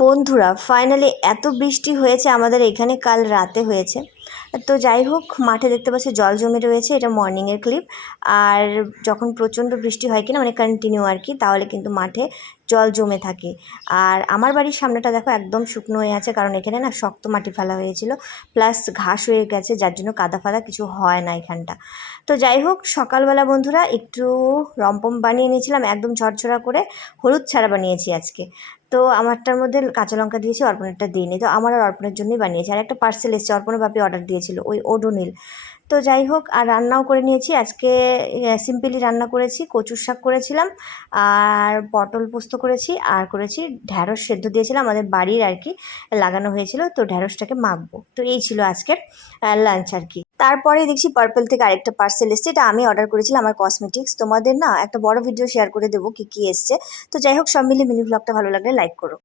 বন্ধুরা ফাইনালি এত বৃষ্টি হয়েছে আমাদের এখানে, কাল রাতে হয়েছে। তো যাই হোক, মাঠে দেখতে পাচ্ছি জল জমে রয়েছে, এটা মর্নিংয়ের ক্লিপ। আর যখন প্রচণ্ড বৃষ্টি হয় কিনা, মানে কন্টিনিউ আর কি, তাহলে কিন্তু মাঠে জল জমে থাকে। আর আমার বাড়ির সামনেটা দেখো একদম শুকনো হয়ে আছে, কারণ এখানে না শক্ত মাটি ফেলা হয়েছিল, প্লাস ঘাস হয়ে গেছে, যার জন্য কাদা ফাদা কিছু হয় না এখানটা। তো যাই হোক, সকালবেলা বন্ধুরা একটু রম্পম বানিয়ে নিয়েছিলাম, একদম ঝরঝরা করে হলুদ ছাড়া বানিয়েছি আজকে। তো আমারটার মধ্যে কাঁচা লঙ্কা দিয়েছি, অর্পণেরটা দিইনি। তো আমার আর অর্পণের জন্যই বানিয়েছি। আর একটা পার্সেল এসেছে, অর্পণের বাপি অর্ডার দিয়েছিল, ওই ওডোনিল। তো যাই হোক, আর রান্নাও করে নিয়েছি আজকে। সিম্পলি রান্না করেছি, কচুর শাক করেছিলাম, আর পটল পোস্ত করেছি, আর করেছি ঢ্যাঁড়স সেদ্ধ দিয়েছিলাম, আমাদের বাড়ির আর কি লাগানো হয়েছিল, তো ঢ্যাঁড়সটাকে মাখবো। তো এই ছিল আজকের লাঞ্চ আর কি। তারপরে দেখছি পার্পল থেকে আরেকটা পার্সেল এসছে, এটা আমি অর্ডার করেছিলাম, আমার কসমেটিক্স। তোমাদের না একটা বড় ভিডিও শেয়ার করে দেবো কী কী এসছে। তো যাই হোক, সব মিলিয়ে মিনি ব্লগটা ভালো লাগলে লাইক করো।